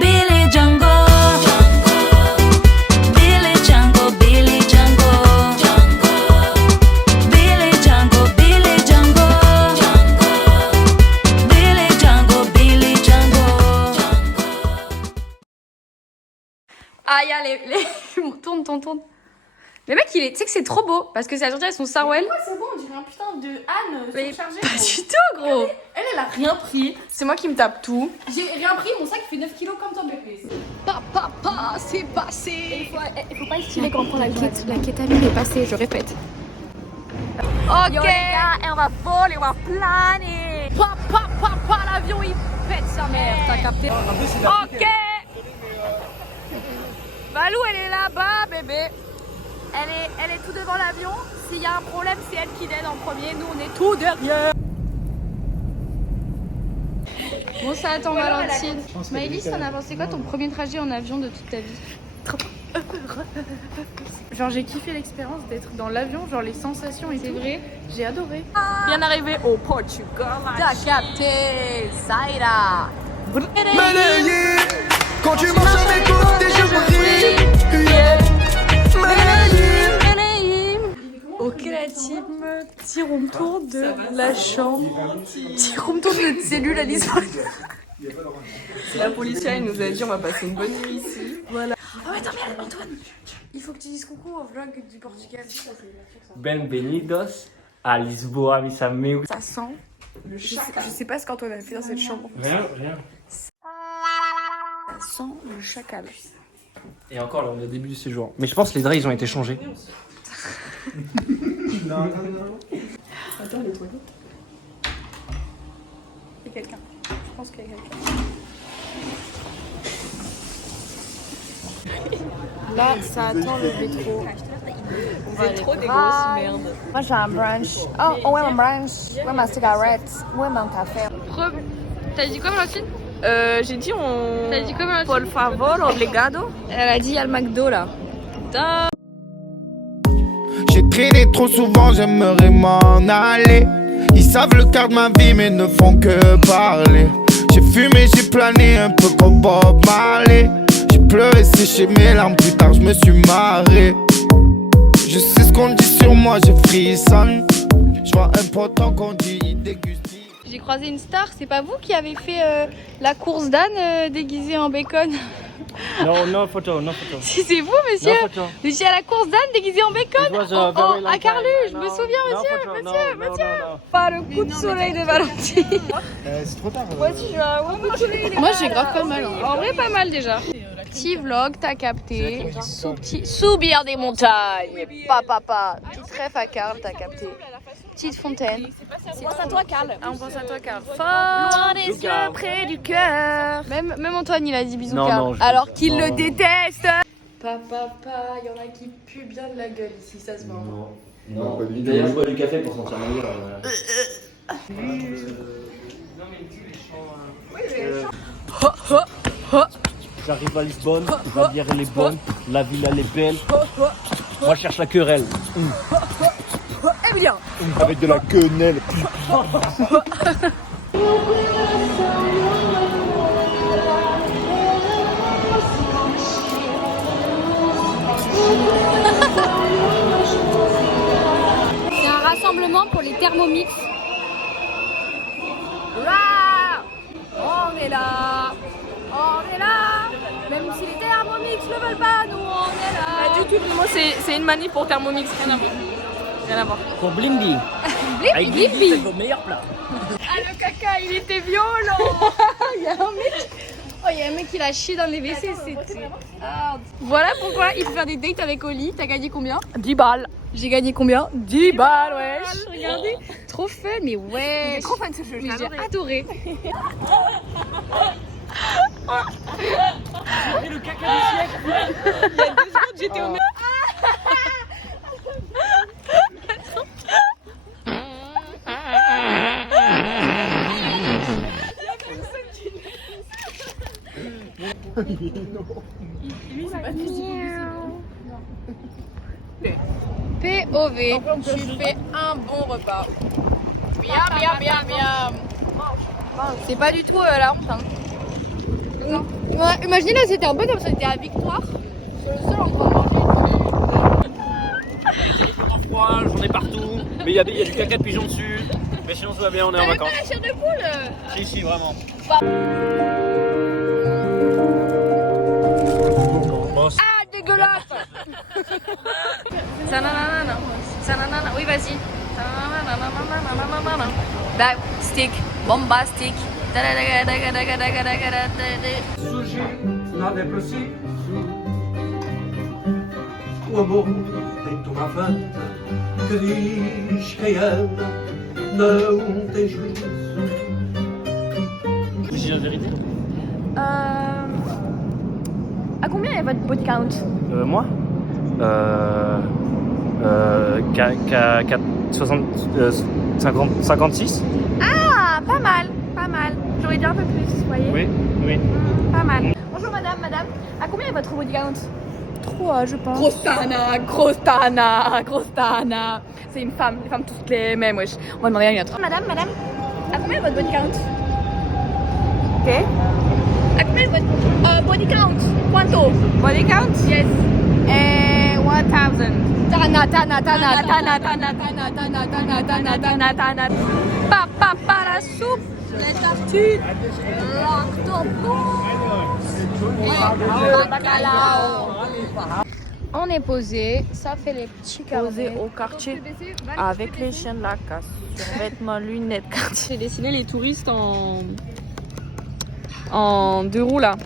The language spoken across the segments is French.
Billy Django. Billy Django, Billy Django. Billy Django, Billy Django. Billy Django, Billy Django. Ah, il y a les... Tourne. Le mec, il est... Tu sais que c'est trop beau, parce que c'est la gentille avec son Sarwell. Pourquoi c'est bon, on dirait un putain de Anne surchargée. Pas du tout, gros. Elle a rien pris. C'est moi qui me tape tout. J'ai rien pris, mon sac fait 9 kilos comme ton bébé. Papa, c'est passé. Il faut pas estimer quand on prend la kétamine est passée, je répète. Ok. Yo, les gars, et on va voler, on va planer. Papa, l'avion, il pète sa mère. T'as capté? Ok. Valou, elle est là-bas, bébé. Elle est tout devant l'avion. S'il y a un problème, c'est elle qui l'aide en premier. Nous, on est tout derrière. Bon, ça attend Valentine. Maëlys, t'en as pensé quoi ton premier trajet en avion de toute ta vie? Genre j'ai kiffé l'expérience d'être dans l'avion, genre les sensations et C'est tout. vrai? J'ai adoré. Bien arrivé au Portugal. T'as capté, Zaira. Malayé, quand tu marches avec côté, je brille. Ok la team, petit room tour de la chambre. Petit room tour de notre cellule à Lisbonne. La policière nous a dit on va passer une bonne nuit ici. Voilà. Oh attends mais Antoine, il faut que tu dises coucou au vlog du Portugal. Bienvenidos à Lisboa, mis amigos. Ça sent. Je sais pas ce qu'Antoine a fait dans cette chambre. Rien. Ça sent le chacal. Et encore là, on est au début du séjour. Mais je pense que les draps, ils ont été changés. Attends les toilettes. Il y a quelqu'un. Je pense qu'il y a quelqu'un. Là, ça attend le métro. On va aller trop des grosses merdes. Moi j'ai un brunch. Oh, ouais, mon brunch. Ouais, ma cigarette. Ouais, mon café. T'as dit quoi Valentine? J'ai dit on. T'as dit quoi Valentine? Por favor, obrigado. Elle a dit il y a le McDo là. J'ai traîné trop souvent, j'aimerais m'en aller. Ils savent le quart de ma vie, mais ne font que parler. J'ai fumé, j'ai plané un peu comme Bob Marley. J'ai pleuré, séché mes larmes, plus tard je me suis marré. Je sais ce qu'on dit sur moi, je frissonne. Je vois un potent qu'on dit, il déguste. J'ai croisé une star, c'est pas vous qui avez fait la course d'âne déguisée en bacon? No photo. Si c'est vous monsieur, vous étiez à la course d'âne déguisé en bacon à Carlu, je me souviens monsieur. Pas le coup de soleil de Valentine. C'est trop tard. Moi j'ai grave pas mal, en vrai pas mal déjà. Petit vlog, t'as capté, sous bière des montagnes, papa, petite ref à Carl, t'as capté. Petite fontaine. On pense à toi, Carl. On pense à toi, Carl. Fort des yeux près du cœur. Même Antoine, il a dit bisous, Carl. Alors qu'il le déteste. Papa, il y en a qui puent bien de la gueule ici, ça se voit. Non. D'ailleurs, je bois du café pour sentir meilleur. J'arrive à Lisbonne, la bière elle est bonne, la ville elle est belle. Moi je cherche la querelle. Eh bien. Avec de la quenelle. C'est un rassemblement pour les Thermomix. On est là. Même si les Thermomix ne veulent pas, nous on est là. Du tout, moi c'est une manip pour Thermomix, rien à voir. Pour Blimby. Blimby. C'est vos meilleurs plats. Ah le caca, il était violent. Il y a un mec il a chié dans les WC, c'était hard. Voilà pourquoi il faut faire des dates avec Oli. T'as gagné combien? 10 balles. J'ai gagné combien? 10 balles, wesh. Regardez, trop fun, mais ouais. C'est trop fun ce jeu, J'ai adoré. J'ai le caca du siècle. Il y a 2 secondes, j'étais au POV, tu fais un bon repas. Bien. C'est pas du tout la honte. Hein. Ouais, imaginez là, c'était un peu comme ça, c'était à Victoire. C'est le seul endroit à manger. Froid, j'en ai partout, mais il y a du caca de pigeon dessus. Mais sinon tout va bien, on est en vacances. La chair de poule. Si, vraiment. Ah, dégueulasse. Sananana. Sananana. Oui, vas-y. Sananana. Bah, stick. Bombastic. Sushi na depressão. O amor tem uma fanta que diz quem ama não tem juízo. Je dis la vérité. À combien est votre body count? Moi 56. Ah, pas mal, pas mal. J'aurais dit un peu plus, vous voyez. Oui. Pas mal. Bonjour madame, madame. À combien est votre body count? 3, je pense. Grosse tana. C'est une femme, les femmes toutes les mêmes, wesh. On va demander à une autre. Madame, à combien est votre body count? Ok. À combien est votre body count? Quanto? Body count? Yes. 1000. Tana. Papa la soupe, les tartunes, l'octopus, bacalao. On est posé, ça fait les petits carrés Au quartier avec les chiens de la casse. Survêtements, lunettes, quartier. J'ai dessiné les touristes en 2 roues là.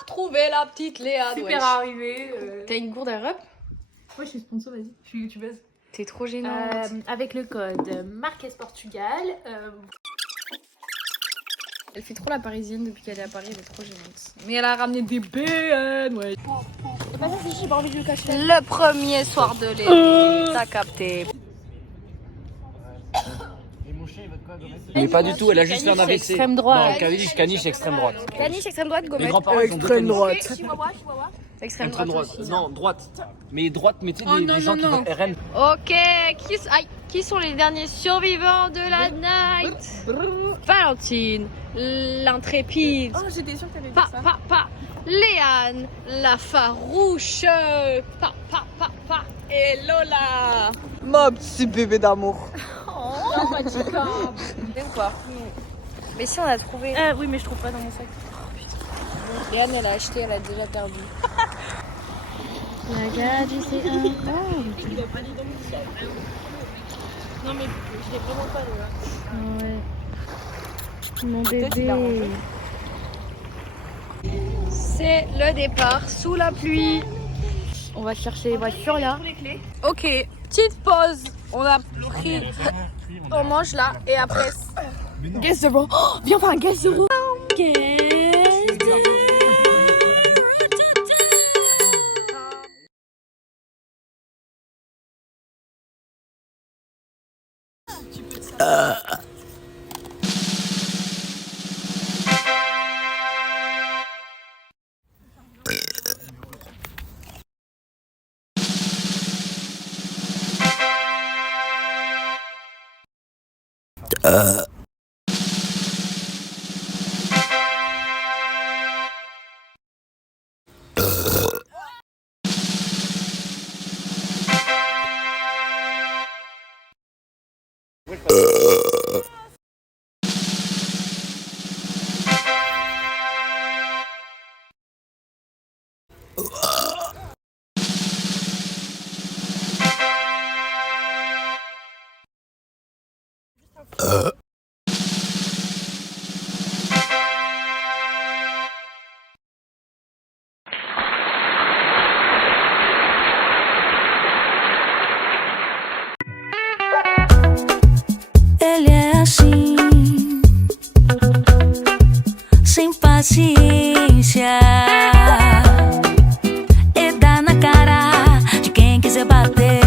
Retrouver la petite Léa. Super arrivé. T'as une gourde à rep? Moi je suis sponsor, vas-y, je suis youtubeuse. T'es trop gênante. Avec le code Marques Portugal. Elle fait trop la parisienne depuis qu'elle est à Paris, elle est trop gênante. Mais elle a ramené des BN, ouais. J'ai pas envie de le cacher. Le premier soir de l'été, t'as capté. Mais pas du tout, elle a juste fait un AVC. Extrême droite. Non, caniche extrême droite. Caniche, extrême droite, Mes gommette. grands-parents ils ont deux caniches. Chihuahua. Extrême droite. aussi. Non, droite. Mais droite, mais tu sais, des gens qui vont RN. Ok, qui sont les derniers survivants de la night? Valentine, l'intrépide. Oh, j'étais sûre que t'allais dire ça. Pa. Léane, la farouche. Pa. Et Lola. Ma petit bébé d'amour. Ou pas? Mais si on a trouvé. Oui, mais je trouve pas dans mon sac. Léane, elle a acheté, elle a déjà perdu. La gage, c'est un. Non, mais je l'ai vraiment pas là. Ouais. Mon bébé. C'est le départ sous la pluie. On va chercher les voitures là. Ok, petite pause. On a pris. On mange là et après. Guess the roll. Oh, viens, on fait un guess the roll. Ele é assim, sem paciência, e dá na cara de quem quiser bater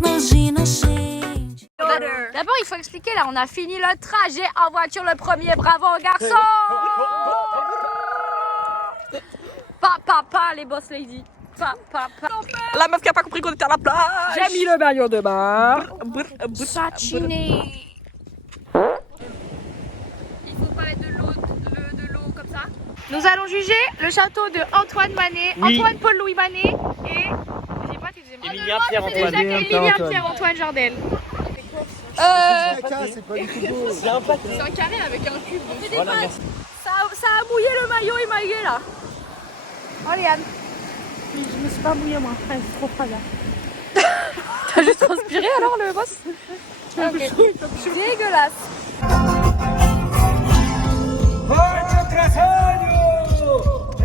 nos inocentes. D'abord, il faut expliquer là, on a fini le trajet en voiture, le premier, bravo garçon. Pa, les boss lady. La meuf qui a pas compris qu'on était à la plage. J'ai mis le maillot de bain. Satiné. Il faut pas mettre de l'eau comme ça. Nous allons juger le château de Antoine Manet, Oui. Antoine Paul-Louis Manet et j'ai pas tes Emilien Pierre-Antoine. Emilien Pierre-Antoine Jardel. C'est pas du tout beau. C'est un paquet. C'est un carré avec un cube. Voilà, merci. Ça a mouillé le maillot émaillé là. Oh Léane. Je me suis pas mouillée moi, c'est trop froid là. T'as juste transpiré alors le boss? Ok. Dégueulasse.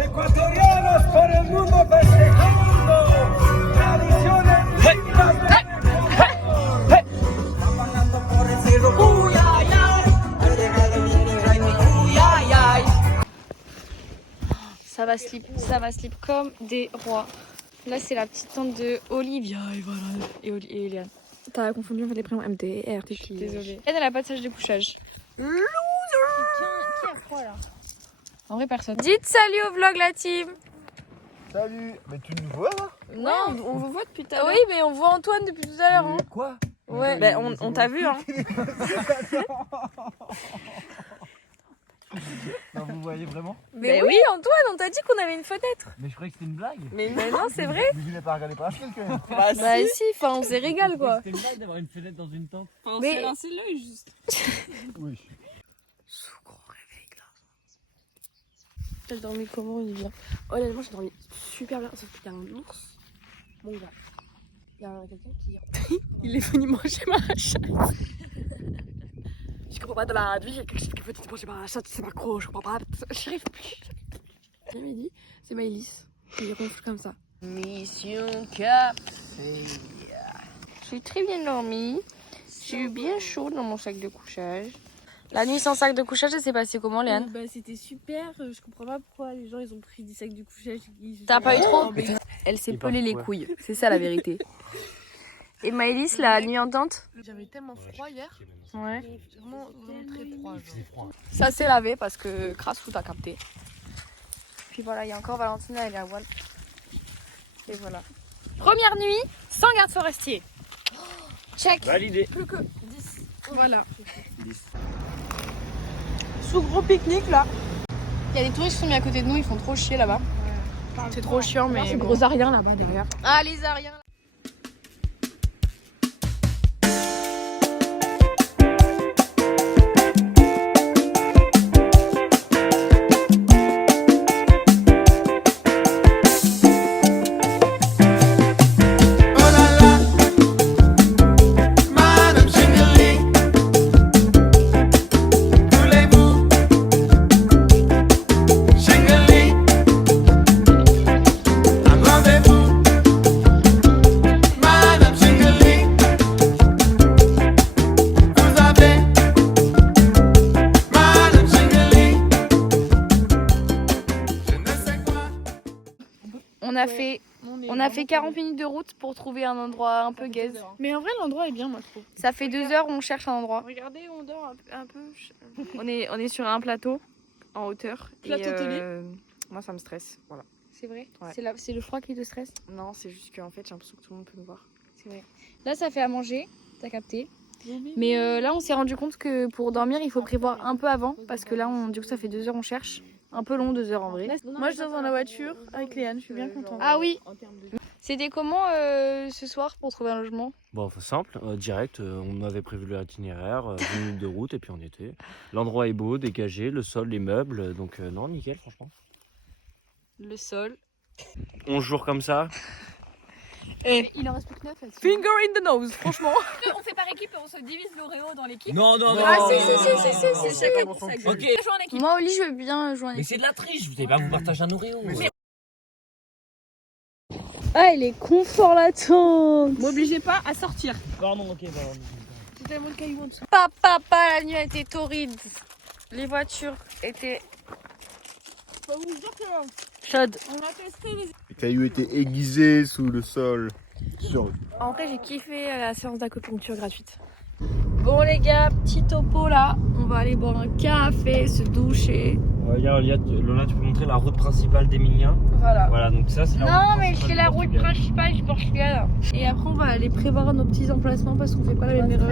Ecuatorianos por el mundo festejando tradiciones lindas de apagando por el cielo. Uy, ay, ay. Uy, ay, ay. Ça va slip comme des rois. Là c'est la petite tente de Olivia et voilà et Eliane. T'as confondu en fait les prénoms MT et RT. Désolée. Elle a pas de sage de couchage. Loser. Qui a froid là? En vrai personne. Dites salut au vlog la team. Salut. Mais tu nous vois là? Non, on vous voit depuis tout à l'heure. Oui, mais on voit Antoine depuis tout à l'heure. Hein. Quoi? Ouais. Ben on t'a vu hein. Non, vous voyez vraiment? Mais oui, Antoine, on t'a dit qu'on avait une fenêtre. Mais je croyais que c'était une blague. Mais non, c'est vrai. Mais vous n'avez pas regardé par la fenêtre quand même. Bah si, enfin on s'est régalé quoi. C'était une blague d'avoir une fenêtre dans une tente. Mais lancé l'œil juste. Oui. sous gros réveil là. T'as dormi comment Olivia? Honnêtement j'ai dormi super bien sauf qu'il y a un ours. Mon gars. Il y a quelqu'un qui... Il est venu manger ma chatte. Je comprends pas de la vie, il y a quelque chose qui veut manger ma chatte, c'est pas quoi, je comprends pas. J'arrive plus. Il m'a dit, c'est Maëlys. Il ronfle comme ça. Mission café. Je suis très bien dormie. J'ai eu bien chaud dans mon sac de couchage. La nuit sans sac de couchage, ça s'est passé comment, Léane? Bah, c'était super, je comprends pas pourquoi les gens ils ont pris des sacs de couchage. T'as pas eu trop? Elle s'est Il pelée part, les ouais. couilles, c'est ça la vérité. Et Maëlys, la nuit en tente? J'avais tellement froid hier, Ouais. vraiment très froid. Genre. Ça s'est lavé parce que Crassou t'a capté. Puis voilà, il y a encore Valentina, elle est à voile. Et voilà. Première nuit sans garde forestier. Check. Validé. Plus que 10. Voilà. Sous gros pique-nique là. Il y a des touristes qui sont mis à côté de nous, ils font trop chier là-bas. C'est trop chiant mais c'est bon. Gros Ariens là-bas derrière. Ah, les Ariens. Oh là là, Madame Chingali, voulez-vous Chingali, un rendez-vous, Madame Chingali, vous avez Madame Chingali, je ne sais quoi. On a fait 40 minutes de route pour trouver un endroit un peu gaze. Mais en vrai, l'endroit est bien, moi je trouve. Ça fait 2 heures, on cherche un endroit. Regardez, on dort un peu. On est sur un plateau en hauteur. Plateau télé. Moi ça me stresse, voilà. C'est vrai? Ouais. C'est le froid qui te stresse? Non, c'est juste qu'en fait j'ai l'impression que tout le monde peut nous voir. C'est vrai. Là, ça fait à manger, t'as capté. Mais là, on s'est rendu compte que pour dormir, il faut prévoir un peu avant. Parce que là, du coup, ça fait 2 heures, on cherche. Un peu long, 2 heures en vrai. Moi je dors dans la voiture avec Léane, je suis bien contente. Ah oui. C'était comment ce soir pour trouver un logement? Bon, simple, direct, on avait prévu l'itinéraire, 10 minutes de route et puis on y était. L'endroit est beau, dégagé, le sol, les meubles, donc non, nickel franchement. Le sol. 11 jours comme ça. Il en reste plus que 9 là-dessus. Finger in the nose, franchement. On fait par équipe et on se divise l'Oreo dans l'équipe. Non, non, non. Ah si. Ok. Moi, Oli, je veux bien jouer en Mais équipe. c'est de la triche, vous allez pas vous partager un Oreo. Ah, il est confort la tente. M'obligez pas à sortir. Pardon, ok, C'est tellement de cailloux en dessous. Papa, la nuit a été torride. Les voitures étaient Faut vous dire que chaudes. on a testé les. Les cailloux étaient aiguisés sous le sol. En vrai j'ai kiffé la séance d'acupuncture gratuite. Bon les gars, petit topo là. On va aller boire un café, se doucher. Lola, tu peux montrer la route principale d'Emilien. Voilà. Voilà, donc ça c'est la route Non, mais principale c'est la du route Portugal. principale du Portugal. Et après, on va aller prévoir nos petits emplacements parce qu'on fait pas la même erreur.